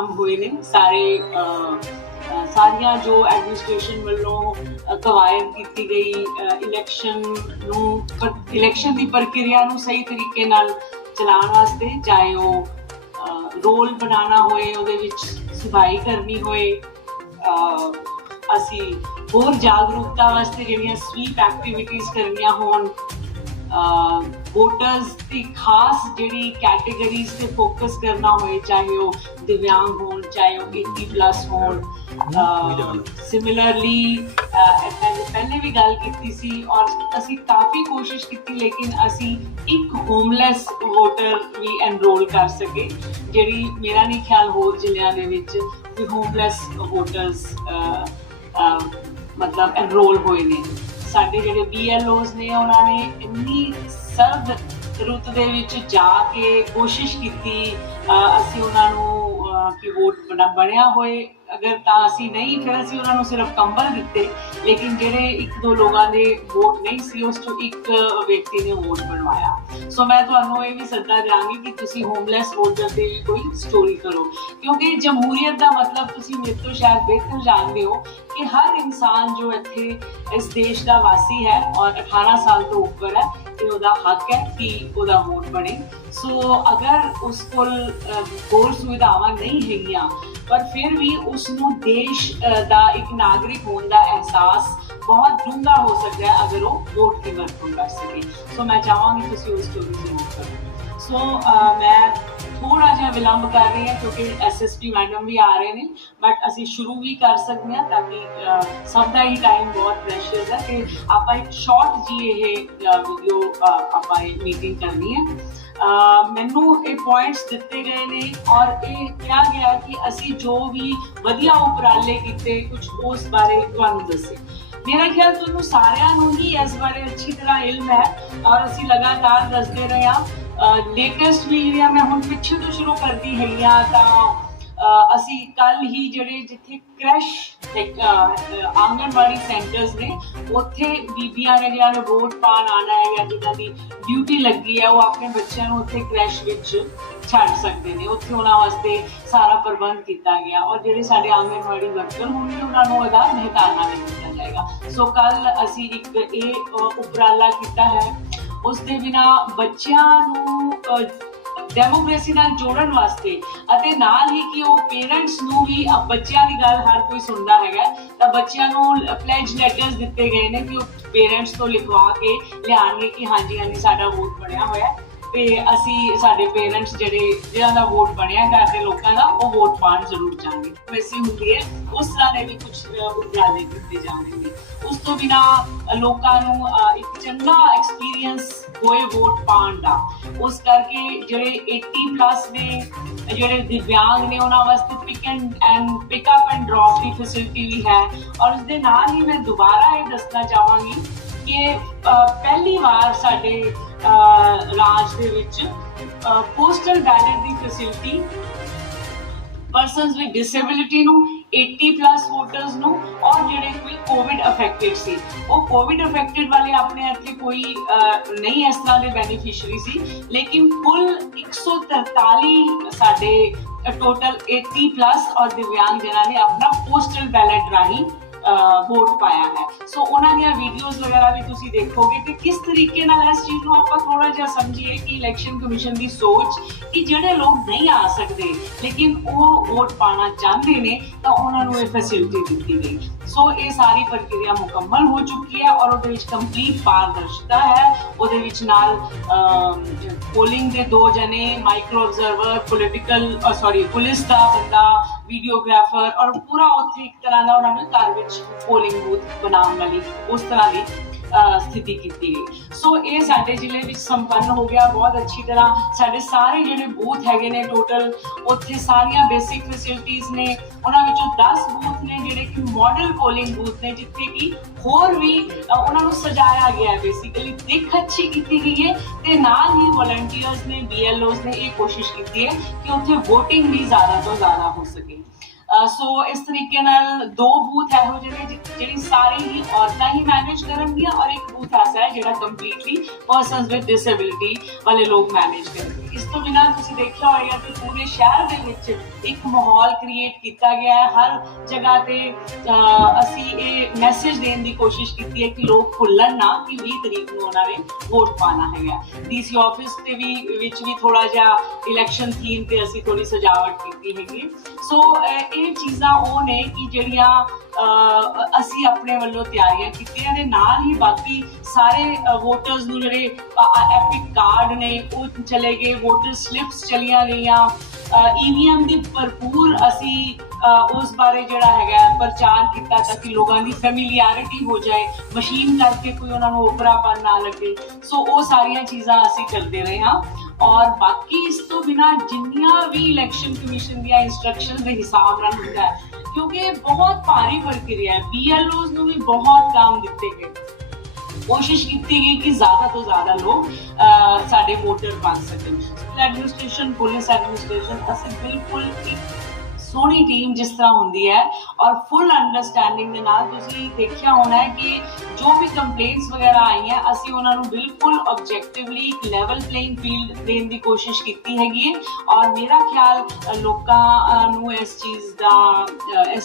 ਕੰਮ ਹੋਏ ਨੇ ਸਾਰੇ ਸਾਰੀਆਂ जो एडमिनिस्ट्रेशन ਵੱਲੋਂ ਕਵਾਇਦ ਕੀਤੀ ਗਈ ਇਲੈਕਸ਼ਨ ਦੀ ਪ੍ਰਕਿਰਿਆ ਨੂੰ ਸਹੀ ਤਰੀਕੇ ਨਾਲ ਚਲਾਉਣ ਵਾਸਤੇ, ਚਾਹੇ ਉਹ ਰੋਲ ਬਣਾਉਣਾ ਹੋਏ, ਉਹਦੇ ਵਿੱਚ ਸਫਾਈ ਕਰਨੀ ਹੋਏ, ਅਸੀਂ ਹੋਰ ਜਾਗਰੂਕਤਾ ਵਾਸਤੇ ਜਿਹੜੀਆਂ ਸਵੀਪ ਐਕਟੀਵਿਟੀਜ਼ ਕਰਨੀਆਂ ਹੋਣ, ਵੋਟਰਸ ਦੀ ਖਾਸ ਜਿਹੜੀ ਕੈਟੇਗਰੀਜ਼ ਤੇ ਫੋਕਸ ਕਰਨਾ ਹੋਏ, ਚਾਹੇ ਉਹ ਦਿਵਿਆਂਗ ਹੋਣ, ਚਾਹੇ ਉਹ 80+ ਹੋਣ। ਸਿਮਿਲਰਲੀ ਪਹਿਲੇ ਵੀ ਗੱਲ ਕੀਤੀ ਸੀ ਔਰ ਅਸੀਂ ਕਾਫੀ ਕੋਸ਼ਿਸ਼ ਕੀਤੀ, ਲੇਕਿਨ ਅਸੀਂ ਇੱਕ ਹੋਮਲੈਸ ਵੋਟਰ ਵੀ ਐਨਰੋਲ ਕਰ ਸਕੇ, ਜਿਹੜੀ ਮੇਰਾ ਨਹੀਂ ਖਿਆਲ ਹੋਰ ਜ਼ਿਲ੍ਹਿਆਂ ਦੇ ਵਿੱਚ ਵੀ ਹੋਮਲੈਸ ਵੋਟਰਸ ਮਤਲਬ ਐਨਰੋਲ ਹੋਏ ਨੇ। ਸਾਡੇ ਜਿਹੜੇ BLOs ਨੇ ਉਹਨਾਂ ਨੇ ਇੰਨੀ ਸਰਦ ਰੁੱਤ ਦੇ ਵਿੱਚ ਜਾ ਕੇ ਕੋਸ਼ਿਸ਼ ਕੀਤੀ, ਅਸੀਂ ਉਹਨਾਂ ਨੂੰ ਕਿ ਵੋਟ ਬਣਿਆ ਹੋਏ ਅਗਰ ਤਾਂ ਅਸੀਂ ਨਹੀਂ, ਫਿਰ ਅਸੀਂ ਉਹਨਾਂ ਨੂੰ ਸਿਰਫ ਕੰਬਲ ਦਿੱਤੇ, ਲੇਕਿਨ ਜਿਹੜੇ 1-2 ਲੋਕਾਂ ਦੇ ਵੋਟ ਨਹੀਂ ਸੀ ਉਸ ਚੋਂ ਇੱਕ ਵਿਅਕਤੀ ਨੇ ਵੋਟ ਬਣਵਾਇਆ। ਸੋ ਮੈਂ ਤੁਹਾਨੂੰ ਇਹ ਵੀ ਸੱਦਾ ਦਿਆਂਗੀ ਕਿ ਤੁਸੀਂ ਹੋਮਲੈਸ ਵੋਟਰ ਦੀ ਵੀ ਕੋਈ ਸਟੋਰੀ ਕਰੋ, ਕਿਉਂਕਿ ਜਮਹੂਰੀਅਤ ਦਾ ਮਤਲਬ ਤੁਸੀਂ ਮੇਰੇ ਤੋਂ ਸ਼ਾਇਦ ਬਿਹਤਰ ਜਾਣਦੇ ਹੋ ਕਿ ਹਰ ਇਨਸਾਨ ਜੋ ਇੱਥੇ ਇਸ ਦੇਸ਼ ਦਾ ਵਾਸੀ ਹੈ ਔਰ 18 ਸਾਲ ਤੋਂ ਉੱਪਰ ਹੈ, ਤੇ ਉਹਦਾ ਹੱਕ ਹੈ ਕਿ ਉਹਦਾ ਵੋਟ ਬਣੇ। ਸੋ ਅਗਰ ਉਸ ਕੋਲ ਹੋਰ ਸੁਵਿਧਾਵਾਂ ਨਹੀਂ ਹੈਗੀਆਂ ਪਰ ਫਿਰ ਵੀ ਉਸਨੂੰ ਦੇਸ਼ ਦਾ ਇੱਕ ਨਾਗਰਿਕ ਹੋਣ ਦਾ ਅਹਿਸਾਸ ਬਹੁਤ ਡੂੰਘਾ ਹੋ ਸਕਦਾ ਹੈ ਅਗਰ ਉਹ ਵੋਟ ਦੀ ਵਰਤੋਂ ਕਰ ਸਕੇ। ਸੋ ਮੈਂ ਚਾਹਾਂਗੀ ਤੁਸੀਂ ਉਸ ਸਟੋਰੀ ਜ਼ਰੂਰ ਕਰੋ। ਸੋ ਮੈਂ ਥੋੜਾ ਜਿਹਾ ਵਿਲੰਬ ਕਰ ਰਹੀ ਹਾਂ ਕਿਉਂਕਿ SSP ਮੈਡਮ ਵੀ ਆ ਰਹੇ ਨੇ, ਬਟ ਅਸੀਂ ਸ਼ੁਰੂ ਵੀ ਕਰ ਸਕਦੇ ਹਾਂ ਤਾਂ ਕਿ ਸਭ ਦਾ ਹੀ ਟਾਈਮ ਬਹੁਤ ਪ੍ਰੈਸ਼ੀਅਸ ਹੈ ਤੇ ਆਪਾਂ ਇੱਕ ਸ਼ਾਰਟ ਜੀ ਇਹ ਵੀਡੀਓ ਆਪਾਂ ਇਹ ਮੀਟਿੰਗ ਕਰਨੀ ਹੈ। ਮੈਨੂੰ ਇਹ ਪੁਆਇੰਟਸ ਦਿੱਤੇ ਗਏ ਨੇ ਔਰ ਇਹ ਕਿਹਾ ਗਿਆ ਕਿ ਅਸੀਂ ਜੋ ਵੀ ਵਧੀਆ ਉਪਰਾਲੇ ਕੀਤੇ ਕੁਝ ਉਸ ਬਾਰੇ ਤੁਹਾਨੂੰ ਦੱਸੇ। ਮੇਰਾ ਖਿਆਲ ਤੁਹਾਨੂੰ ਸਾਰਿਆਂ ਨੂੰ ਹੀ ਇਸ ਬਾਰੇ ਅੱਛੀ ਤਰ੍ਹਾਂ ਇਲਮ ਹੈ ਔਰ ਅਸੀਂ ਲਗਾਤਾਰ ਦੱਸਦੇ ਰਹੇ ਹਾਂ। ਲੇਟੈਸਟ ਵੀ ਜਿਹੜੀਆਂ ਮੈਂ ਹੁਣ ਪਿੱਛੇ ਤੋਂ ਸ਼ੁਰੂ ਕਰਦੀ ਹੈਗੀਆਂ ਤਾਂ ਅਸੀਂ ਕੱਲ ਹੀ ਜਿਹੜੇ ਜਿੱਥੇ ਕ੍ਰੈਸ਼ ਆਂਗਨਵਾੜੀ ਸੈਂਟਰਸ ਨੇ ਉੱਥੇ ਬੀਬੀਆਂ ਨੇ ਜਿਹੜਾ ਨੇ ਵੋਟ ਪਾਉਣ ਆਉਣਾ ਹੈ ਜਾਂ ਜਿਨ੍ਹਾਂ ਦੀ ਡਿਊਟੀ ਲੱਗੀ ਹੈ ਉਹ ਆਪਣੇ ਬੱਚਿਆਂ ਨੂੰ ਉੱਥੇ ਕ੍ਰੈਸ਼ ਵਿੱਚ ਛੱਡ ਸਕਦੇ ਨੇ, ਉੱਥੇ ਉਹਨਾਂ ਵਾਸਤੇ ਸਾਰਾ ਪ੍ਰਬੰਧ ਕੀਤਾ ਗਿਆ ਔਰ ਜਿਹੜੇ ਸਾਡੇ ਆਂਗਨਵਾੜੀ ਵਰਕਰ ਹੋਣਗੇ ਉਹਨਾਂ ਨੂੰ ਉਹਦਾ ਮਹਿਤਾਨਾ ਵੀ ਦਿੱਤਾ ਜਾਏਗਾ। ਸੋ ਕੱਲ ਅਸੀਂ ਇੱਕ ਇਹ ਉਪਰਾਲਾ ਕੀਤਾ ਹੈ। ਉਸ ਦੇ ਬਿਨਾਂ ਬੱਚਿਆਂ ਨੂੰ ਡੈਮੋਕ੍ਰੇਸੀ ਨਾਲ ਜੋੜਨ ਵਾਸਤੇ ਅਤੇ ਨਾਲ ਹੀ ਕਿ ਉਹ ਪੇਰੈਂਟਸ ਨੂੰ ਵੀ, ਬੱਚਿਆਂ ਦੀ ਗੱਲ ਹਰ ਕੋਈ ਸੁਣਦਾ ਹੈਗਾ ਤਾਂ ਬੱਚਿਆਂ ਨੂੰ ਪਲੈਜ ਲੈਟਰਸ ਦਿੱਤੇ ਗਏ ਨੇ ਕਿ ਉਹ ਪੇਰੈਂਟਸ ਤੋਂ ਲਿਖਵਾ ਕੇ ਲਿਆਉਣਗੇ ਕਿ ਹਾਂਜੀ ਹਾਂਜੀ ਸਾਡਾ ਵੋਟ ਬਣਿਆ ਹੋਇਆ ਤੇ ਅਸੀਂ ਸਾਡੇ ਪੇਰੈਂਟਸ ਜਿਹਨਾਂ ਦਾ ਵੋਟ ਬਣਿਆ ਕਰਦੇ ਲੋਕਾਂ ਦਾ ਉਹ ਵੋਟ ਪਾਉਣ ਜ਼ਰੂਰ ਜਾਣਗੇ। ਵੈਸੇ ਹੁੰਦੀ ਹੈ ਉਸ ਤਰ੍ਹਾਂ ਦੇ ਵੀ ਕੁਝ ਉਪਰਾਲੇ ਕੀਤੇ ਜਾ ਰਹੇ ਨੇ। ਉਸ ਤੋਂ ਬਿਨਾਂ ਲੋਕਾਂ ਨੂੰ ਇੱਕ ਚੰਗਾ ਐਕਸਪੀਰੀਅੰਸ ਹੋਏ ਵੋਟ ਪਾਉਣ ਦਾ, ਉਸ ਕਰਕੇ ਜਿਹੜੇ 80+ ਨੇ, ਜਿਹੜੇ ਦਿਵਿਆਂਗ ਨੇ ਉਹਨਾਂ ਵਾਸਤੇ pick up and drop the facility ਵੀ ਹੈ। ਔਰ ਉਸ ਦੇ ਨਾਲ ਹੀ ਮੈਂ ਦੁਬਾਰਾ ਇਹ ਦੱਸਣਾ ਚਾਹਾਂਗੀ ਕਿ ਪਹਿਲੀ ਵਾਰ ਸਾਡੇ ਰਾਜ ਦੇ ਵਿੱਚ postal belt the facility persons with disability ਨੂੰ, 80+ ਵੋਟਰਸ ਨੂੰ ਔਰ ਜਿਹੜੇ ਕੋਈ ਕੋਵਿਡ ਅਫੈਕਟਡ ਸੀ, ਉਹ ਕੋਵਿਡ ਅਫੈਕਟਡ ਵਾਲੇ ਆਪਣੇ ਇੱਥੇ ਕੋਈ ਨਹੀਂ ਇਸ ਤਰ੍ਹਾਂ ਦੇ ਬੈਨੀਫਿਸ਼ਰੀ ਸੀ, ਲੇਕਿਨ ਕੁੱਲ 143 ਸਾਡੇ ਟੋਟਲ 80+ ਔਰ ਦਿਵਿਆਂਗ ਜਿਨ੍ਹਾਂ ਨੇ ਆਪਣਾ ਪੋਸਟਲ ਬੈਲਟ ਰਾਹੀਂ ਵੋਟ ਪਾਇਆ ਹੈ। ਸੋ ਉਹਨਾਂ ਦੀਆਂ ਵੀਡੀਓਜ਼ ਵਗੈਰਾ ਵੀ ਤੁਸੀਂ ਦੇਖੋਗੇ ਕਿ ਕਿਸ ਤਰੀਕੇ ਨਾਲ ਇਸ ਚੀਜ਼ ਨੂੰ ਆਪਾਂ ਥੋੜਾ ਜਿਹਾ ਸਮਝੀਏ ਕਿ ਇਲੈਕਸ਼ਨ ਕਮਿਸ਼ਨ ਦੀ ਸੋਚ ਕਿ ਜਿਹੜੇ ਲੋਕ ਨਹੀਂ ਆ ਸਕਦੇ ਲੇਕਿਨ ਉਹ ਵੋਟ ਪਾਉਣਾ ਚਾਹੁੰਦੇ ਨੇ ਤਾਂ ਉਹਨਾਂ ਨੂੰ ਇਹ ਫੈਸਿਲਿਟੀ ਦਿੱਤੀ ਗਈ। ਸੋ ਇਹ ਸਾਰੀ ਪ੍ਰਕਿਰਿਆ ਮੁਕੰਮਲ ਹੋ ਚੁੱਕੀ ਹੈ ਔਰ ਉਹਦੇ ਵਿੱਚ ਕੰਪਲੀਟ ਪਾਰਦਰਸ਼ਤਾ ਹੈ। ਉਹਦੇ ਵਿੱਚ ਨਾਲ ਪੋਲਿੰਗ ਦੇ 2 ਜਣੇ, ਮਾਈਕਰੋ ਆਬਜ਼ਰਵਰ, ਪੁਲਿਸ ਦਾ ਬੰਦਾ, ਵੀਡੀਓਗ੍ਰਾਫਰ ਔਰ ਪੂਰਾ ਉੱਥੇ ਇੱਕ ਤਰ੍ਹਾਂ ਦਾ ਉਹਨਾਂ ਨੇ ਘਰ ਵਿੱਚ ਪੋਲਿੰਗ ਬੂਥ ਬਣਾਉਣ ਵਾਲੀ ਉਸ ਤਰ੍ਹਾਂ ਦੀ ਸਥਿਤੀ ਕੀਤੀ ਗਈ। ਸੋ ਇਹ ਸਾਡੇ ਜ਼ਿਲ੍ਹੇ ਵਿੱਚ ਸੰਪੰਨ ਹੋ ਗਿਆ ਬਹੁਤ ਅੱਛੀ ਤਰ੍ਹਾਂ। ਸਾਡੇ ਸਾਰੇ ਜਿਹੜੇ ਬੂਥ ਹੈਗੇ ਨੇ ਟੋਟਲ ਉੱਥੇ ਸਾਰੀਆਂ ਬੇਸਿਕ ਫੈਸਿਲਿਟੀਜ਼ ਨੇ। ਉਹਨਾਂ ਵਿੱਚੋਂ 10 ਬੂਥ ਨੇ ਜਿਹੜੇ ਕਿ ਮਾਡਲ ਪੋਲਿੰਗ ਬੂਥ ਨੇ ਜਿੱਥੇ ਕਿ ਹੋਰ ਵੀ ਉਹਨਾਂ ਨੂੰ ਸਜਾਇਆ ਗਿਆ ਹੈ, ਬੇਸਿਕਲੀ ਦਿੱਖ ਅੱਛੀ ਕੀਤੀ ਗਈ ਹੈ ਤੇ ਨਾਲ ਹੀ ਵਲੰਟੀਅਰਸ ਨੇ, BLOs ਨੇ ਇਹ ਕੋਸ਼ਿਸ਼ ਕੀਤੀ ਹੈ ਕਿ ਉੱਥੇ ਵੋਟਿੰਗ ਵੀ ਜ਼ਿਆਦਾ ਤੋਂ ਜ਼ਿਆਦਾ ਹੋ ਸਕੇ। ਸੋ ਇਸ ਤਰੀਕੇ ਨਾਲ 2 ਬੂਥ ਇਹੋ ਜਿਹੇ ਨੇ ਜਿਹੜੀ ਸਾਰੀ ਹੀ ਔਰਤਾਂ ਹੀ ਮੈਨੇਜ ਕਰਨਗੀਆਂ ਔਰ ਇੱਕ ਬੂਥ ਐਸਾ ਹੈ ਜਿਹੜਾ ਕੰਪਲੀਟਲੀ ਪਰਸਨਸ ਵਿਦ ਡਿਸੇਬਿਲਿਟੀ ਵਾਲੇ ਲੋਕ ਮੈਨੇਜ ਕਰਨਗੇ। ਇਸ ਤੋਂ ਬਿਨਾਂ ਤੁਸੀਂ ਦੇਖਿਆ ਹੋਏਗਾ ਕਿ ਪੂਰੇ ਸ਼ਹਿਰ ਦੇ ਵਿੱਚ ਇੱਕ ਮਾਹੌਲ ਕ੍ਰੀਏਟ ਕੀਤਾ ਗਿਆ ਹੈ। ਹਰ ਜਗ੍ਹਾ ਤੇ ਅਸੀਂ ਇਹ ਮੈਸੇਜ ਦੇਣ ਦੀ ਕੋਸ਼ਿਸ਼ ਕੀਤੀ ਹੈ ਕਿ ਲੋਕ ਭੁੱਲਣ ਨਾ ਕਿ 20 ਤਰੀਕ ਨੂੰ ਉਹਨਾਂ ਨੇ ਵੋਟ ਪਾਣਾ ਹੈਗਾ। ਡੀਸੀ ਆਫਿਸ ਤੇ ਵਿੱਚ ਵੀ ਥੋੜਾ ਜਿਹਾ ਇਲੈਕਸ਼ਨ ਥੀਮ ਤੇ ਅਸੀਂ ਥੋੜੀ ਸਜਾਵਟ ਕੀਤੀ ਹੈਗੀ। ਸੋ ਇਹ ਚੀਜ਼ਾਂ ਉਹ ਨੇ ਕਿ ਜਿਹੜੀਆਂ ਅਸੀਂ ਆਪਣੇ ਵੱਲੋਂ ਤਿਆਰੀਆਂ ਕੀਤੀਆਂ ਦੇ ਨਾਲ ਹੀ ਬਾਕੀ ਸਾਰੇ ਵੋਟਰਸ ਨੂੰ ਜਿਹੜੇ ਐਪਿਕ ਕਾਰਡ ਨੇ ਉਹ ਚਲੇ ਗਏ, ਵੋਟਰ ਸਲਿਪਸ ਚਲੀਆਂ ਗਈਆਂ, EVM ਦੀ ਭਰਪੂਰ ਅਸੀਂ ਉਸ ਬਾਰੇ ਜਿਹੜਾ ਹੈਗਾ ਪ੍ਰਚਾਰ ਕੀਤਾ ਤਾਂ ਕਿ ਲੋਕਾਂ ਦੀ ਫੈਮਿਲੀਅਰਿਟੀ ਹੋ ਜਾਏ, ਮਸ਼ੀਨ ਕਰਕੇ ਕੋਈ ਉਹਨਾਂ ਨੂੰ ਓਪਰਾਪਨ ਨਾ ਲੱਗੇ। ਸੋ ਉਹ ਸਾਰੀਆਂ ਚੀਜ਼ਾਂ ਅਸੀਂ ਕਰਦੇ ਰਹੇ ਹਾਂ। ਔਰ ਬਾਕੀ ਇਸ ਤੋਂ ਬਿਨਾਂ ਜਿੰਨੀਆਂ ਵੀ ਇਲੈਕਸ਼ਨ ਕਮਿਸ਼ਨ ਦੀਆਂ ਇੰਸਟਰਕਸ਼ਨ ਦੇ ਹਿਸਾਬ ਨਾਲ ਹੁੰਦਾ ਹੈ, ਕਿਉਂਕਿ ਬਹੁਤ ਭਾਰੀ ਪ੍ਰਕਿਰਿਆ ਹੈ, BLOs ਨੂੰ ਵੀ ਬਹੁਤ ਕੰਮ ਦਿੱਤੇ ਗਏ, ਕੋਸ਼ਿਸ਼ ਕੀਤੀ ਗਈ ਕਿ ਜ਼ਿਆਦਾ ਤੋਂ ਜ਼ਿਆਦਾ ਲੋਕ ਸਾਡੇ ਵੋਟਰ ਬਣ ਸਕਣ। ਐਡਮਿਨਿਸਟ੍ਰੇਸ਼ਨ, ਪੁਲਿਸ ਐਡਮਿਨਿਸਟ੍ਰੇਸ਼ਨ ਅਸੀਂ ਬਿਲਕੁਲ ਇੱਕ ਸੋਹਣੀ ਟੀਮ ਜਿਸ ਤਰ੍ਹਾਂ ਹੁੰਦੀ ਹੈ ਔਰ ਫੁੱਲ ਅੰਡਰਸਟੈਂਡਿੰਗ ਦੇ ਨਾਲ ਤੁਸੀਂ ਦੇਖਿਆ ਹੋਣਾ ਹੈ ਕਿ ਜੋ ਵੀ ਕੰਪਲੇਂਟਸ ਵਗੈਰਾ ਆਈਆਂ ਅਸੀਂ ਉਹਨਾਂ ਨੂੰ ਬਿਲਕੁਲ ਆਬਜੈਕਟਿਵਲੀ ਇੱਕ ਲੈਵਲ ਪਲੇਇੰਗ ਫੀਲਡ ਦੇਣ ਦੀ ਕੋਸ਼ਿਸ਼ ਕੀਤੀ ਹੈਗੀ ਹੈ। ਔਰ ਮੇਰਾ ਖਿਆਲ ਲੋਕਾਂ ਨੂੰ ਇਸ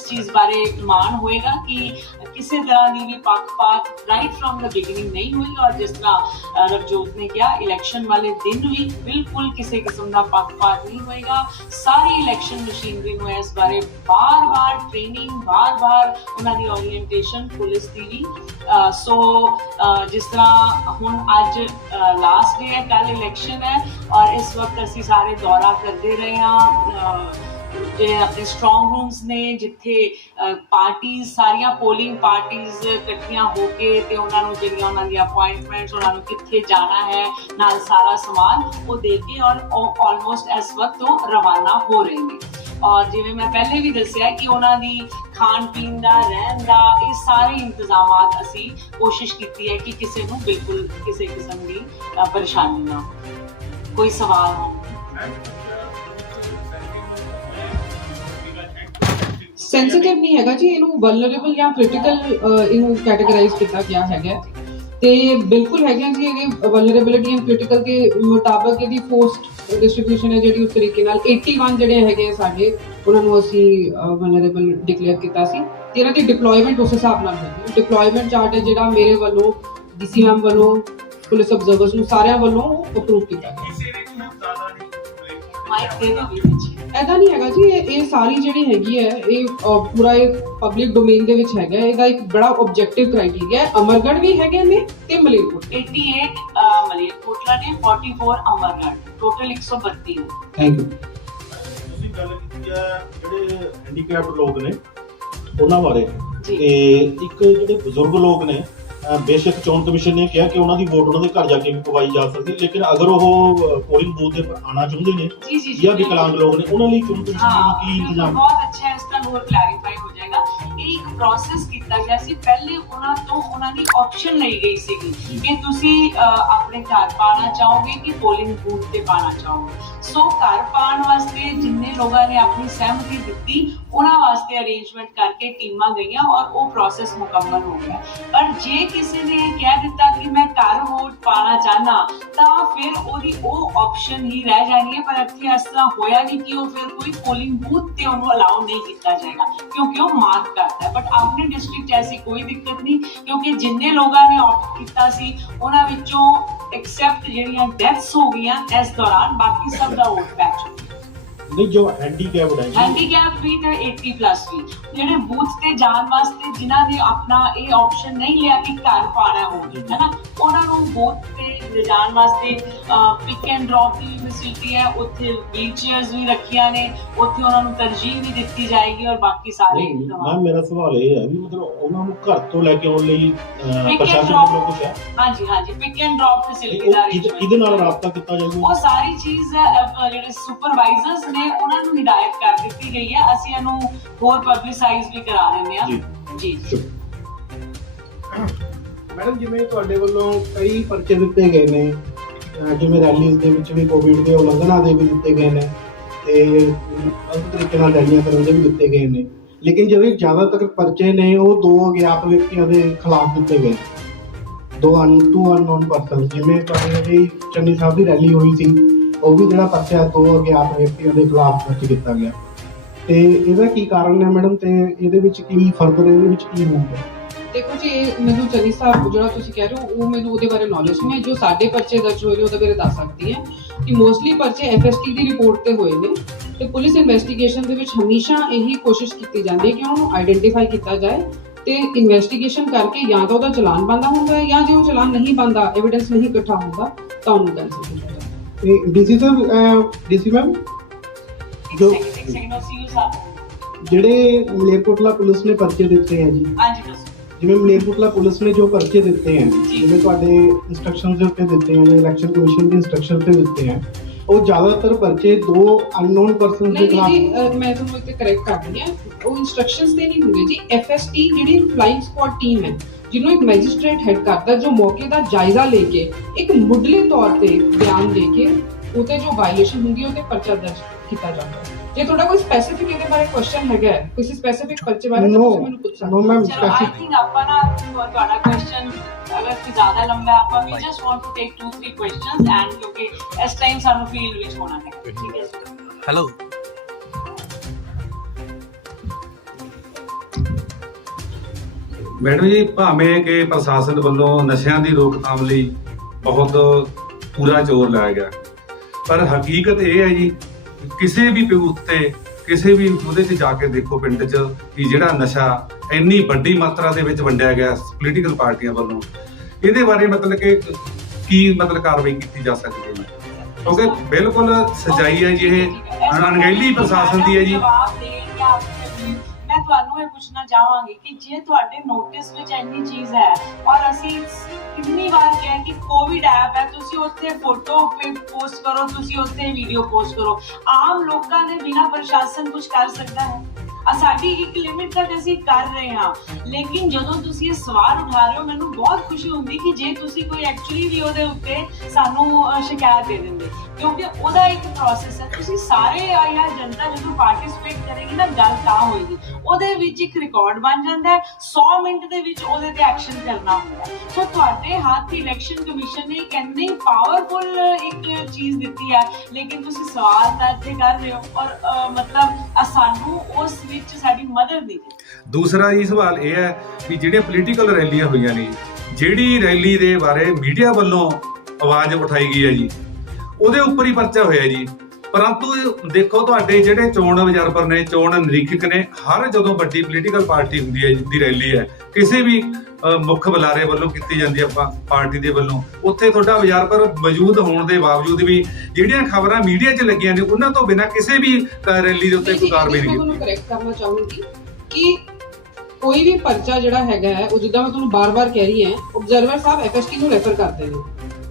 ਚੀਜ਼ ਬਾਰੇ ਮਾਣ ਹੋਏਗਾ ਕਿ ਕਿਸੇ ਤਰ੍ਹਾਂ ਦੀ ਵੀ ਪੱਖਪਾਤ ਰਾਈਟ ਫਰੋਮ ਦ ਬਿਗਿਨਿੰਗ ਨਹੀਂ ਹੋਈ। ਔਰ ਜਿਸ ਤਰ੍ਹਾਂ ਰਵਜੋਤ ਨੇ ਕਿਹਾ ਇਲੈਕਸ਼ਨ ਵਾਲੇ ਦਿਨ ਵੀ ਬਿਲਕੁਲ ਕਿਸੇ ਕਿਸਮ ਦਾ ਪੱਖਪਾਤ ਨਹੀਂ ਹੋਏਗਾ। ਸਾਰੀ ਇਲੈਕਸ਼ਨ ਮਸ਼ੀਨਰੀ ਨੂੰ ਇਸ ਬਾਰੇ ਬਾਰ-ਬਾਰ ਟ੍ਰੇਨਿੰਗ, ਬਾਰ-ਬਾਰ ਉਹਨਾਂ ਦੀ ਓਰੀਐਂਟੇਸ਼ਨ ਪੁਲਿਸ ਦੀ ਵੀ। ਸੋ ਜਿਸ ਤਰ੍ਹਾਂ ਹੁਣ ਅੱਜ ਲਾਸਟ ਡੇ ਹੈ, ਕੱਲ ਇਲੈਕਸ਼ਨ ਹੈ ਔਰ ਇਸ ਵਕਤ ਅਸੀਂ ਸਾਰੇ ਦੌਰਾ ਕਰਦੇ ਰਹੇ ਹਾਂ ਜਿਹੜੇ ਆਪਣੇ ਸਟਰੋਂਗ ਰੂਮਸ ਨੇ ਜਿੱਥੇ ਪਾਰਟੀਜ਼, ਸਾਰੀਆਂ ਪੋਲਿੰਗ ਪਾਰਟੀਜ਼ ਇਕੱਠੀਆਂ ਹੋ ਕੇ ਤੇ ਉਹਨਾਂ ਨੂੰ ਜਿਹੜੀਆਂ ਉਹਨਾਂ ਦੀਆਂ ਅਪਾਇੰਟਮੈਂਟਸ, ਉਹਨਾਂ ਨੂੰ ਕਿੱਥੇ ਜਾਣਾ ਹੈ, ਨਾਲ ਸਾਰਾ ਸਮਾਨ ਉਹ ਦੇ ਕੇ ਔਰ ਆਲਮੋਸਟ ਇਸ ਵਕਤ ਉਹ ਰਵਾਨਾ ਹੋ ਰਹੇ ਨੇ। ਔਰ ਜਿਵੇਂ ਮੈਂ ਪਹਿਲੇ ਵੀ ਦੱਸਿਆ ਕਿ ਉਹਨਾਂ ਦੀ ਖਾਣ ਪੀਣ ਦਾ, ਰਹਿਣ ਦਾ, ਇਹ ਸਾਰੇ ਇੰਤਜ਼ਾਮਾਤ ਅਸੀਂ ਕੋਸ਼ਿਸ਼ ਕੀਤੀ ਹੈ ਕਿ ਕਿਸੇ ਨੂੰ ਬਿਲਕੁਲ ਕਿਸੇ ਕਿਸਮ ਦੀ ਪਰੇਸ਼ਾਨੀ ਨਾ ਹੋਵੇ, ਕੋਈ ਸਵਾਲ ਹੋ। ਸੈਂਸਿਟਿਵ ਨਹੀਂ ਹੈਗਾ ਜੀ, ਇਹਨੂੰ ਵਲਨਰੇਬਲ ਜਾਂ ਕ੍ਰਿਟੀਕਲ ਇਹਨੂੰ ਕੈਟੇਗਰਾਈਜ਼ ਕੀਤਾ ਗਿਆ ਹੈਗਾ ਤੇ ਬਿਲਕੁਲ ਹੈਗਾ ਜੀ। ਇਹਦੀ ਵਲਨਰੇਬਿਲਿਟੀ ਐਂਡ ਕ੍ਰਿਟੀਕਲ ਦੇ ਮੁਤਾਬਕ ਇਹਦੀ ਫੋਰਸਡ ਡਿਸਟ੍ਰੀਬਿਊਸ਼ਨ ਹੈ ਜਿਹੜੀ ਉਸ ਤਰੀਕੇ ਨਾਲ 81 ਜਿਹੜੇ ਹੈਗੇ ਸਾਡੇ ਉਹਨਾਂ ਨੂੰ ਅਸੀਂ ਵਲਨਰੇਬਲ ਡਿਕਲੇਅਰ ਕੀਤਾ ਸੀ ਤੇ ਇਹਨਾਂ ਦੀ ਡਿਪਲੋਇਮੈਂਟ ਉਸ ਹਿਸਾਬ ਨਾਲ ਹੋਈ। ਡਿਪਲੋਇਮੈਂਟ ਚਾਰਟ ਹੈ ਜਿਹੜਾ ਮੇਰੇ ਵੱਲੋਂ, DC ਮੈਮ ਵੱਲੋਂ, ਪੁਲਿਸ ਅਬਜ਼ਰਵਰਸ ਨੂੰ ਸਾਰਿਆਂ ਵੱਲੋਂ ਅਪਰੂਵ ਕੀਤਾ ਗਿਆ। ऐसा नहीं है जी, ये सारी जी हैगी है ये पूरा पब्लिक डोमेन ਦੇ ਵਿੱਚ ਹੈਗਾ। ਇਹਦਾ ਇੱਕ ਬੜਾ ਆਬਜੈਕਟਿਵ ਕ੍ਰਾਈਟੇਰੀਆ ਹੈ। ਅਮਰਗੜ੍ਹ ਵੀ ਹੈਗੇ ਨੇ ਤੇ ਮਲੇਰਕੋਟਲਾ 88 ਮਲੇਰਕੋਟਲਾ ਨੇ 44 ਅਮਰਗੜ੍ਹ, ਟੋਟਲ 132 ਨੇ। Thank you. ਤੁਸੀਂ ਗੱਲ ਕੀਤੀ ਹੈ ਜਿਹੜੇ ਹੈਂਡੀਕੈਪਡ ਲੋਕ ਨੇ ਉਹਨਾਂ ਬਾਰੇ ਤੇ ਇੱਕ ਜਿਹੜੇ ਬਜ਼ੁਰਗ ਲੋਕ ਨੇ ਬੇਸ਼ੱਕ ਚੋਣ ਕਮਿਸ਼ਨ ਨੇ ਕਿਹਾ ਕਿ ਉਹਨਾਂ ਦੀ ਵੋਟ ਉਹਨਾਂ ਦੇ ਘਰ ਜਾ ਕੇ ਵੀ ਪਵਾਈ ਜਾ ਸਕਦੀ ਹੈ, ਲੇਕਿਨ ਅਗਰ ਉਹ ਪੋਲਿੰਗ ਬੂਥ ਦੇ ਆਉਣਾ ਚਾਹੁੰਦੇ ਨੇ ਜਾਂ ਵਿਕਲਾਂਗ ਲੋਕ ਨੇ ਉਹਨਾਂ ਲਈ ਚੋਣ ਕਮਿਸ਼ਨ ਦਾ ਕੀ ਇੰਤਜ਼ਾਮ? ਬਹੁਤ ਅੱਛਾ ਹੈ, ਇਸ ਦਾ ਹੋਰ ਕਲੈਰੀਫਾਈ ਹੋ ਜਾਏਗਾ। ਇਹ ਇੱਕ ਪ੍ਰੋਸੈਸ ਕੀਤਾ ਗਿਆ ਸੀ ਪਹਿਲੇ, ਉਹਨਾਂ ਤੋਂ ਉਹਨਾਂ ਦੀ ਆਪਸ਼ਨ ਲਈ ਗਈ ਸੀਗੀ ਕਿ ਤੁਸੀਂ ਆਪਣੇ ਘਰ ਪਾਣਾ ਚਾਹੋਗੇ ਕਿ ਪੋਲਿੰਗ ਬੂਥ ਤੇ ਪਾਣਾ ਚਾਹੋਗੇ। ਸੋ ਘਰ ਪਾਉਣ ਵਾਸਤੇ ਜਿੰਨੇ ਲੋਕਾਂ ਨੇ ਆਪਣੀ ਸਹਿਮਤੀ ਦਿੱਤੀ ਉਹਨਾਂ ਵਾਸਤੇ ਅਰੇਂਜਮੈਂਟ ਕਰਕੇ ਟੀਮਾਂ ਗਈਆਂ ਔਰ ਉਹ ਪ੍ਰੋਸੈਸ ਮੁਕੰਮਲ ਹੋ ਗਿਆ। ਪਰ ਜੇ ਕਿਸੇ ਨੇ ਕਹਿ ਦਿੱਤਾ ਕਿ ਮੈਂ ਘਰ ਵੋਟ ਪਾਣਾ ਚਾਹਨਾ ਤਾਂ ਫਿਰ ਉਹਦੀ ਉਹ ਆਪਸ਼ਨ ਹੀ ਰਹਿ ਜਾਣੀ ਹੈ। ਪਰ ਇੱਥੇ ਇਸ ਤਰ੍ਹਾਂ ਹੋਇਆ ਨਹੀਂ ਕਿ ਉਹ ਫਿਰ ਕੋਈ ਪੋਲਿੰਗ ਬੂਥ ਤੇ ਉਹਨੂੰ ਅਲਾਉ ਨਹੀਂ ਕੀਤਾ ਜਾਏਗਾ ਕਿਉਂਕਿ ਉਹ ਮਾਰਕ ਕਰਦਾ ਹੈ। ਬਟ ਆਪਣੇ ਡਿਸਟ੍ਰਿਕਟ 'ਚ ਐਸੀ ਕੋਈ ਦਿੱਕਤ ਨਹੀਂ ਕਿਉਂਕਿ ਜਿੰਨੇ ਲੋਕਾਂ ਨੇ ਆਪਟ ਕੀਤਾ ਸੀ ਉਹਨਾਂ ਵਿੱਚੋਂ ਐਕਸੈਪਟ ਜਿਹੜੀਆਂ ਡੈਥਸ ਹੋ ਗਈਆਂ ਇਸ ਦੌਰਾਨ ਬਾਕੀ ਸਭ ਦਾ ਵੋਟ ਪੈ ਚੁੱਕਾ। ਨਹੀਂ ਜੋ ਹੈਂਡੀਕੈਪਡ ਹੈ, ਹੈਂਡੀਕੈਪ ਵੀ ਤੇ 80+ ਵੀ ਜਿਹੜੇ ਬੂਥ ਤੇ ਜਾਣ ਵਾਸਤੇ ਜਿਨ੍ਹਾਂ ਨੇ ਆਪਣਾ ਇਹ ਆਪਸ਼ਨ ਨਹੀਂ ਲਿਆ ਕਿ ਘਰ ਪਾਣਾ ਹੋਵੇ ਹੈ ਨਾ, ਉਹਨਾਂ ਨੂੰ ਬੂਥ ਤੇ ਜਾਣ ਵਾਸਤੇ pick and drop the facility ਹੈ। ਉੱਥੇ ਵੀਲ ਚੇਅਰਸ ਵੀ ਰੱਖੀਆਂ ਨੇ, ਉੱਥੇ ਉਹਨਾਂ ਨੂੰ ਤਰਜੀਹ ਵੀ ਦਿੱਤੀ ਜਾਏਗੀ ਔਰ ਬਾਕੀ ਸਾਰੇ। ਮੈਮ ਮੇਰਾ ਸਵਾਲ ਇਹ ਹੈ ਵੀ ਮਤਲਬ ਉਹਨਾਂ ਨੂੰ ਘਰ ਤੋਂ ਲੈ ਕੇ ਆਉਣ ਲਈ ਪ੍ਰਸ਼ਾਸਨ ਵੱਲੋਂ ਕੁਝ ਹੈ? ਹਾਂਜੀ ਪਿਕ ਐਂਡ ਡ੍ਰੌਪ ਫੈਸਿਲਿਟੀ ਦਾ ਕਿਹਦੇ ਨਾਲ ਰਾਬਤਾ ਕੀਤਾ ਜਾਊਗਾ? ਉਹ ਸਾਰੀ ਚੀਜ਼ ਜਿਹੜੇ ਸੁਪਰਵਾਈਜ਼ਰਸ ਨੇ ਉਹਨਾਂ ਨੂੰ ਹਿਦਾਇਤ ਕਰ ਦਿੱਤੀ ਗਈ ਹੈ। ਅਸੀਂ ਇਹਨੂੰ ਹੋਰ ਪਬਲਿਸਾਈਜ਼ ਵੀ ਕਰਾ ਦਿੰਦੇ ਹਾਂ ਜੀ। ਮੈਡਮ ਜਿਵੇਂ ਤੁਹਾਡੇ ਵੱਲੋਂ ਕਈ ਪਰਚੇ ਦਿੱਤੇ ਗਏ ਨੇ, ਜਿਵੇਂ ਰੈਲੀਜ਼ ਦੇ ਵਿੱਚ ਵੀ ਕੋਵਿਡ ਦੇ ਉਲੰਘਣਾ ਦੇ ਵੀ ਦਿੱਤੇ ਗਏ ਨੇ ਤੇ ਗਲਤ ਤਰੀਕੇ ਨਾਲ ਰੈਲੀਆਂ ਕਰਨ ਦੇ ਵੀ ਦਿੱਤੇ ਗਏ ਨੇ, ਲੇਕਿਨ ਜਿਹੜੇ ਜ਼ਿਆਦਾਤਰ ਪਰਚੇ ਨੇ ਉਹ ਦੋ ਅਗਿਆਤ ਵਿਅਕਤੀਆਂ ਦੇ ਖਿਲਾਫ ਦਿੱਤੇ ਗਏ, ਦੋ ਅਨਨੋਨ ਪਰਸਨ। ਜਿਵੇਂ ਤੁਹਾਡੀ ਜਿਹੜੀ ਚੰਨੀ ਸਾਹਿਬ ਦੀ ਰੈਲੀ ਹੋਈ ਸੀ ਉਹ ਵੀ ਜਿਹੜਾ ਪਰਚਾ 2 ਅਗਿਆਤ ਵਿਅਕਤੀਆਂ ਦੇ ਖਿਲਾਫ ਦਰਜ ਕੀਤਾ ਗਿਆ। ਤੇ ਇਹਦਾ ਕੀ ਕਾਰਨ ਹੈ ਮੈਡਮ, ਤੇ ਇਹਦੇ ਵਿੱਚ ਕੀ ਫਰਦਰ ਇਹਦੇ ਵਿੱਚ ਕੀ ਹੋਊਗਾ? ਦੇਖੋ ਜੀ, ਇਹ ਮੈਨੂੰ ਚੰਨੀ ਸਾਹਿਬ ਜਿਹੜਾ ਤੁਸੀਂ ਕਹਿ ਰਹੇ ਹੋ ਉਹ ਮੈਨੂੰ ਉਹਦੇ ਬਾਰੇ ਨੌਲੇਜ ਨਹੀਂ ਹੈ। ਜੋ ਸਾਡੇ ਪਰਚੇ ਦਰਜ ਹੋਏ ਨੇ ਉਹਦੇ ਬਾਰੇ ਦੱਸ ਸਕਦੀ ਹੈ ਕਿ ਮੋਸਟਲੀ ਪਰਚੇ FST ਦੀ ਰਿਪੋਰਟ ਤੇ ਹੋਏ ਨੇ, ਤੇ ਪੁਲਿਸ ਇਨਵੈਸਟੀਗੇਸ਼ਨ ਦੇ ਵਿੱਚ ਹਮੇਸ਼ਾ ਇਹੀ ਕੋਸ਼ਿਸ਼ ਕੀਤੀ ਜਾਂਦੀ ਹੈ ਕਿ ਉਹਨੂੰ ਆਈਡੈਂਟੀਫਾਈ ਕੀਤਾ ਜਾਏ ਤੇ ਇਨਵੈਸਟੀਗੇਸ਼ਨ ਕਰਕੇ ਜਾਂ ਤਾਂ ਉਹਦਾ ਚਲਾਨ ਬਣਦਾ ਹੁੰਦਾ ਹੈ, ਜਾਂ ਜੇ ਉਹ ਚਲਾਨ ਨਹੀਂ ਬਣਦਾ, ਐਵੀਡੈਂਸ ਨਹੀਂ ਇਕੱਠਾ ਹੁੰਦਾ, ਤਾਂ ਉਹਨੂੰ ਕੈਂਸਲ ਕੀਤਾ ਜਾਂਦਾ। ਤੇ ਡੀਸੀ ਮੈਮ, ਜੋ ਜਿਹੜੇ ਮਲੇਰਕੋਟਲਾ ਪੁਲਿਸ ਨੇ ਪਰਚੇ ਦਿੱਤੇ ਹੈ ਜੀ, ਹਾਂਜੀ ਦੱਸੋ। ਜਿਵੇਂ ਮਲੇਰਕੋਟਲਾ ਪੁਲਿਸ ਨੇ ਜੋ ਪਰਚੇ ਦਿੱਤੇ ਹੈ, ਜਿਵੇਂ ਤੁਹਾਡੇ ਇੰਸਟਰਕਸ਼ਨਸ ਦੇ ਉੱਤੇ ਦਿੱਤੇ ਹਨ, ਇਲੈਕਸ਼ਨ ਕਮਿਸ਼ਨ ਦੀ ਇੰਸਟਰਕਸ਼ਨ ਤੇ ਦਿੱਤੇ ਹੈ, ਉਹ ਜ਼ਿਆਦਾਤਰ ਪਰਚੇ 2 ਅਨਨੋਨ ਪਰਸਨ ਦੇ ਨਹੀਂ ਖਿਲਾਫ। ਜੀ, ਮੈਂ ਤੁਹਾਨੂੰ ਇੱਥੇ ਕਰੈਕਟ ਕਰ ਰਹੀ ਹਾਂ, ਉਹ ਇੰਸਟਰਕਸ਼ਨਸ ਤੇ ਨਹੀਂ ਹੁੰਦੇ ਜੀ। FST ਜਿਹੜੀ ਫਲਾਈਂਗ ਸਕੁਆਡ ਟੀਮ ਹੈ, ਜਿਹਨੂੰ ਇੱਕ ਮੈਜਿਸਟ੍ਰੇਟ ਹੈਡ ਕਰਦਾ, ਜੋ ਮੌਕੇ ਦਾ ਜਾਇਜ਼ਾ ਲੈ ਕੇ ਇੱਕ ਮੁੱਢਲੇ ਤੌਰ ਤੇ ਬਿਆਨ ਦੇ ਕੇ ਉਹਤੇ ਜੋ ਵਾਇਲੇਸ਼ਨ ਹੁੰਦੀ ਹੈ ਉਹਤੇ ਪਰਚਾ ਦਰਜ ਕੀਤਾ ਜਾਂਦਾ ਹੈ। ਜੇ ਤੁਹਾਡਾ ਕੋਈ ਸਪੈਸੀਫਿਕ ਇਹਦੇ ਬਾਰੇ ਕੁਐਸਚਨ ਹੈਗਾ ਹੈ, ਕਿਸੇ ਸਪੈਸੀਫਿਕ ਪਰਚੇ ਬਾਰੇ, ਤਾਂ ਤੁਸੀਂ ਮੈਨੂੰ ਪੁੱਛ ਸਕਦੇ ਨੋ ਹੋ। ਮੈਮ, ਚਲੋ ਆਈ ਥਿੰਕ ਆਪਾਂ ਨਾ ਤੁਹਾਡਾ ਕੁਐਸਚਨ ਅਗਰ ਕੋਈ ਜ਼ਿਆਦਾ ਲੰਬਾ ਹੈ, ਆਪਾਂ ਵੀ just want to take 2-3 questions and ਕਿਉਂਕਿ ਇਸ ਟਾਈਮ ਸਾਨੂੰ ਫੀਲਡ ਵਿੱਚ ਹੋਣਾ ਹੈ। ਠੀਕ ਹੈ ਜੀ। ਹੈਲੋ, ਮੈਡਮ ਜੀ, ਭਾਵੇਂ ਕਿ ਪ੍ਰਸ਼ਾਸਨ ਵੱਲੋਂ ਨਸ਼ਿਆਂ ਦੀ ਰੋਕਥਾਮ ਲਈ ਬਹੁਤ ਪੂਰਾ ਜ਼ੋਰ ਲਾਇਆ ਗਿਆ, ਪਰ ਹਕੀਕਤ ਇਹ ਹੈ ਜੀ, ਕਿਸੇ ਵੀ ਬੂਥ ਤੇ ਕਿਸੇ ਵੀ ਉਹਦੇ 'ਚ ਜਾ ਕੇ ਦੇਖੋ ਪਿੰਡ 'ਚ ਕਿ ਜਿਹੜਾ ਨਸ਼ਾ ਇੰਨੀ ਵੱਡੀ ਮਾਤਰਾ ਦੇ ਵਿੱਚ ਵੰਡਿਆ ਗਿਆ ਪੋਲੀਟੀਕਲ ਪਾਰਟੀਆਂ ਵੱਲੋਂ, ਇਹਦੇ ਬਾਰੇ ਮਤਲਬ ਕਿ ਕੀ ਮਤਲਬ ਕਾਰਵਾਈ ਕੀਤੀ ਜਾ ਸਕਦੀ ਹੈ ਜੀ? ਕਿਉਂਕਿ ਬਿਲਕੁਲ ਸੱਚਾਈ ਹੈ ਜੀ, ਇਹ ਅਣਗਹਿਲੀ ਪ੍ਰਸ਼ਾਸਨ ਦੀ ਹੈ ਜੀ। ਮੈਂ ਤੁਹਾਨੂੰ ਇਹ ਪੁੱਛਣਾ ਚਾਹਾਂਗੀ ਕਿ ਜੇ ਤੁਹਾਡੇ ਨੋਟਿਸ ਵਿੱਚ ਇੰਨੀ ਚੀਜ਼ ਹੈ, ਔਰ ਅਸੀਂ ਕਿੰਨੀ ਵਾਰ ਕਿਹਾ ਕਿ ਕੋਵਿਡ ਐਪ ਹੈ, ਤੁਸੀਂ ਉੱਥੇ ਫੋਟੋ ਪੋਸਟ ਕਰੋ, ਤੁਸੀਂ ਉੱਥੇ ਵੀਡੀਓ ਪੋਸਟ ਕਰੋ, ਆਮ ਲੋਕਾਂ ਦੇ ਬਿਨਾਂ ਪ੍ਰਸ਼ਾਸਨ ਕੁਝ ਕਰ ਸਕਦਾ ਹੈ? ਸਾਡੀ ਇੱਕ ਲਿਮਿਟ ਤੱਕ ਅਸੀਂ ਕਰ ਰਹੇ ਹਾਂ, ਲੇਕਿਨ ਜਦੋਂ ਤੁਸੀਂ ਇਹ ਸਵਾਲ ਉਠਾ ਰਹੇ ਹੋ, ਮੈਨੂੰ ਬਹੁਤ ਖੁਸ਼ੀ ਹੁੰਦੀ ਕਿ ਜੇ ਤੁਸੀਂ ਕੋਈ ਐਕਚੁਅਲੀ ਵੀ ਉਹਦੇ ਉੱਤੇ ਸਾਨੂੰ ਸ਼ਿਕਾਇਤ ਦੇ ਦਿੰਦੇ, ਕਿਉਂਕਿ ਉਹਦਾ ਇੱਕ ਪ੍ਰੋਸੈਸ ਹੈ। ਤੁਸੀਂ ਸਾਰੇ ਜਾਂ ਜਨਤਾ ਜਦੋਂ ਪਾਰਟਿਸਿਪੇਟ ਕਰੇਗੀ ਨਾ, ਗੱਲ ਤਾਂ ਹੋਏਗੀ, ਉਹਦੇ ਵਿੱਚ ਇੱਕ ਰਿਕਾਰਡ ਬਣ ਜਾਂਦਾ ਹੈ, 100 ਮਿੰਟ ਦੇ ਵਿੱਚ ਉਹਦੇ ਤੇ ਐਕਸ਼ਨ ਕਰਨਾ ਹੁੰਦਾ ਹੈ। ਸੋ ਤੁਹਾਡੇ ਹੱਥ ਇਲੈਕਸ਼ਨ ਕਮਿਸ਼ਨ ਨੇ ਇੱਕ ਇੰਨੀ ਪਾਵਰਫੁਲ ਇੱਕ ਚੀਜ਼ ਦਿੱਤੀ ਹੈ, ਲੇਕਿਨ ਤੁਸੀਂ ਸਵਾਲ ਤਾਂ ਇੱਥੇ ਕਰ ਰਹੇ ਹੋ, ਔਰ ਮਤਲਬ ਸਾਨੂੰ ਉਸ ਵਿੱਚ ਸਾਡੀ ਮਦਦ ਨਹੀਂ ਕੀਤੀ। ਦੂਸਰਾ ਇਹ ਸਵਾਲ ਇਹ ਹੈ ਵੀ ਜਿਹੜੀਆਂ ਪੋਲੀਟੀਕਲ ਰੈਲੀਆਂ ਹੋਈਆਂ ਨੇ, ਜਿਹੜੀ ਰੈਲੀ ਦੇ ਬਾਰੇ ਮੀਡੀਆ ਵੱਲੋਂ ਆਵਾਜ਼ ਉਠਾਈ ਗਈ ਹੈ ਜੀ, ਉਹਦੇ ਉੱਪਰ ਹੀ ਪਰਚਾ ਹੋਇਆ ਜੀ। ਪਰੰਤੂ ਦੇਖੋ, ਤੁਹਾਡੇ ਜਿਹੜੇ ਚੋਣ ਅਬਜ਼ਰਵਰ ਨੇ, ਚੋਣ ਨਿਰੀਖਕ ਨੇ, ਹਰ ਜਦੋਂ ਵੱਡੀ ਪੋਲੀਟੀਕਲ ਪਾਰਟੀ ਹੁੰਦੀ ਹੈ ਦੀ ਰੈਲੀ ਹੈ, ਕਿਸੇ ਵੀ ਮੁੱਖ ਬੁਲਾਰੇ ਵੱਲੋਂ ਕੀਤੀ ਜਾਂਦੀ ਹੈ ਪਾਰਟੀ ਦੇ ਵੱਲੋਂ, ਉੱਥੇ ਤੁਹਾਡਾ ਅਬਜ਼ਰਵਰ ਮੌਜੂਦ ਹੋਣ ਦੇ ਬਾਵਜੂਦ ਵੀ ਜਿਹੜੀਆਂ ਖਬਰਾਂ ਮੀਡੀਆ 'ਚ ਲੱਗੀਆਂ ਨੇ, ਉਹਨਾਂ ਤੋਂ ਬਿਨਾਂ ਕਿਸੇ ਵੀ ਰੈਲੀ ਦੇ ਉੱਤੇ ਕੋਈ ਕਾਰਵਾਈ ਨਹੀਂ ਕੀਤੀ। ਮੈਂ ਤੁਹਾਨੂੰ ਕਰੈਕਟ ਕਰਨਾ ਚਾਹੂੰਗੀ ਕਿ ਕੋਈ ਵੀ ਪਰਚਾ ਜਿਹੜਾ ਹੈਗਾ ਹੈ, ਉਹ ਜਿੱਦਾਂ ਮੈਂ ਤੁਹਾਨੂੰ ਬਾਰ-ਬਾਰ ਕਹਿ ਰਹੀ ਹਾਂ, ਆਬਜ਼ਰਵਰ ਸਾਹਿਬ FST ਨੂੰ ਰੈਫਰ ਕਰਦੇ ਨੇ।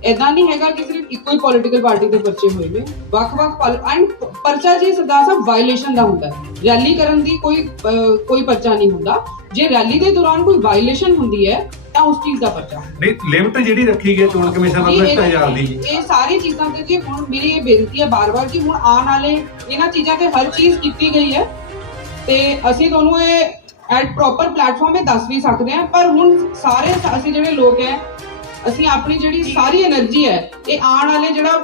ਇਦਾਂ ਨਹੀਂ ਹੈਗਾ ਕਿ ਸਿਰਫ ਇੱਕੋ ਹੀ ਪੋਲੀਟੀਕਲ ਪਾਰਟੀ ਦੇ ਪਰਚੇ ਹੋਏ ਨੇ, ਵੱਖ-ਵੱਖ ਐਂਡ ਪਰਚਾ ਜੀ ਸਰਦਾਰ ਸਾਹਿਬ ਵਾਇਲੇਸ਼ਨ ਦਾ ਹੁੰਦਾ ਹੈ। ਰੈਲੀ ਕਰਨ ਦੀ ਕੋਈ ਪਰਚਾ ਨਹੀਂ ਹੁੰਦਾ। ਜੇ ਰੈਲੀ ਦੇ ਦੌਰਾਨ ਕੋਈ ਵਾਇਲੇਸ਼ਨ ਹੁੰਦੀ ਹੈ ਤਾਂ ਉਸ ਚੀਜ਼ ਦਾ ਪਰਚਾ ਨਹੀਂ, ਲਿਮਟ ਜਿਹੜੀ ਰੱਖੀ ਗਈ ਚੋਣ ਕਮਿਸ਼ਨ ਵੱਲੋਂ 1000 ਦੀ, ਇਹ ਸਾਰੀ ਚੀਜ਼ਾਂ ਤੇ ਜੀ ਹੁਣ ਮੇਰੀ ਇਹ ਬੇਨਤੀ ਹੈ ਬਾਰ-ਬਾਰ ਕਿ ਹੁਣ ਆਉਣ ਵਾਲੇ ਇਹਨਾਂ ਚੀਜ਼ਾਂ ਤੇ ਹਰ ਚੀਜ਼ ਕੀਤੀ ਗਈ ਹੈ, ਤੇ ਅਸੀਂ ਤੁਹਾਨੂੰ ਇਹ ਐਟ ਪ੍ਰੋਪਰ ਪਲੇਟਫਾਰਮ 'ਤੇ ਦੱਸ ਵੀ ਸਕਦੇ ਹਾਂ। ਪਰ ਹੁਣ ਸਾਰੇ ਅਸੀਂ ਜਿਹੜੇ ਲੋਕ ਹੈ, ਅਸੀਂ ਆਪਣੀ ਜਿਹੜੀ ਸਾਰੀ એનર્ਜੀ ਹੈ ਇਹ ਆਉਣ ਵਾਲੇ ਜਿਹੜਾ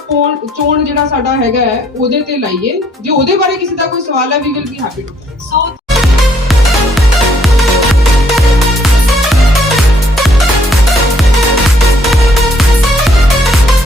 ਚੋਣ ਜਿਹੜਾ ਸਾਡਾ ਹੈਗਾ ਹੈ ਉਹਦੇ ਤੇ ਲਾਈਏ। ਜੇ ਉਹਦੇ ਬਾਰੇ ਕਿਸੇ ਦਾ ਕੋਈ ਸਵਾਲ ਹੈ, we will be happy to. So